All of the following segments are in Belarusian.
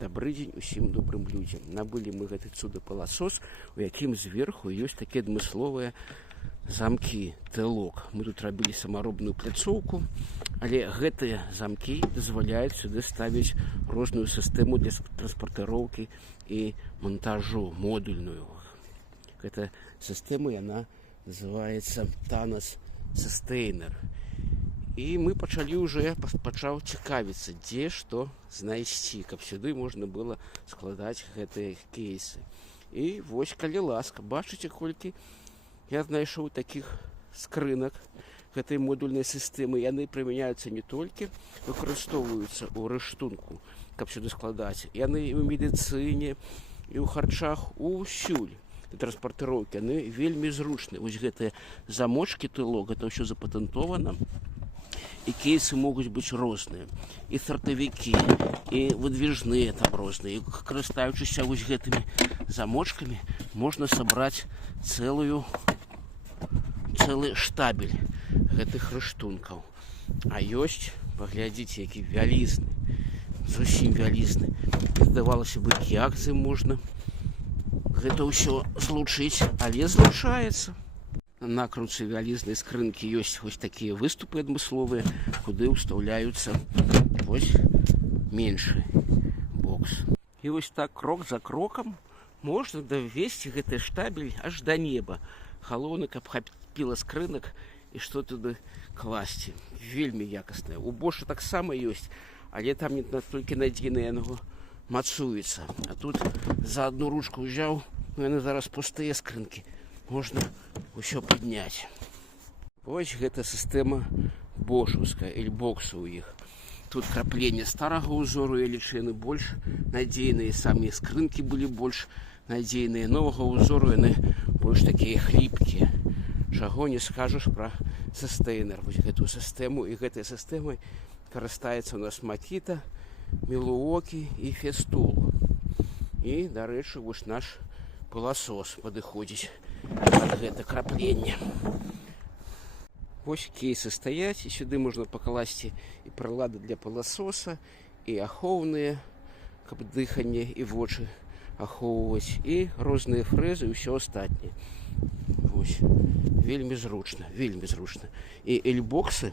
Добрый дзень усім добрым людзям. Набылі мы гэты цудапыласос, у якім зверху ёсць такія адмысловыя замкі, Т-лок. Мы тут рабілі самаробную пляцоўку, але гэтыя замкі дазваляюць сюды ставіць розную сістэму для транспартыроўкі і монтажу модульную. Гэта сістэма, яна называецца Танас Сістейнер. І мы пачаў цікавіцца, дзе што знайсці, каб сюды можна было складаць гэтыя кейсы. І вось, калі ласка, бачыце, колькі я знайшоў такіх скрынак гэтай модульнай сістэмы. Яны прымяняюцца не толькі, выкарыстоўваюцца ў рыштунку, каб сюды складаць. Яны і ў медыцыне, і ў харчах, усюль. Транспартыроўкі, яны вельмі зручныя. Вось гэтыя замочкі Т-лок, гэта ўсё запатэнтована. І кейсы могуць быць розныя, і сартавікі, і выдвижныя там розныя. І карыстаючыся вось гэтымі замочкамі, можна сабраць цэлы штабель гэтых рыштункаў. А ёсць, паглядзіце, які вялізны, зусім вялізны. Здавалася бы, як з ім можна гэта ўсё злучыць, але злучаецца. На накруце вялізнай скрынкі ёсць вось такія выступы адмысловыя, куды ўстаўляюцца вось меншы бокс. І вось так крок за крокам можна давесці гэты штабель аж да неба. Галоўна, каб хапіла скрынак і што туды класці. Вельмі якаснае. У Боша таксама ёсць, але там не настолькі надзейна яно мацуецца. А тут за одну ручку ўзяў, яны зараз пустыя скрынкі. Можна ўсё падняць. Вось гэта сістэма бошаўская, эльбоксы ў іх. Тут крапленне старага ўзору, я лічу, яны больш надзейныя, самі скрынкі былі больш надзейныя. Новага ўзору яны больш такія хліпкія. Чаго не скажаш пра Сістейнер, вось гэтую сістэму. І гэтай сістэмай карыстаецца у нас Макіта, Мілуокі і Фестул. І, дарэчы, вось наш пыласос падыходзіць пад гэта крапленне. Вось кейсы стаяць, і сюды можна пакласці і прылады для пыласоса, і ахоўныя, каб дыханне і вочы ахоўваць, і розныя фрэзы, і ўсё астатняе. Вось. Вельмі зручна, вельмі зручна. І эльбоксы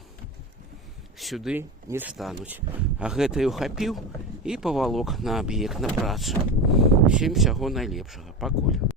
сюды не стануць. А гэта я ухапіў і павалок на аб'ект, на працу. Усім усяго найлепшага. Пакуль.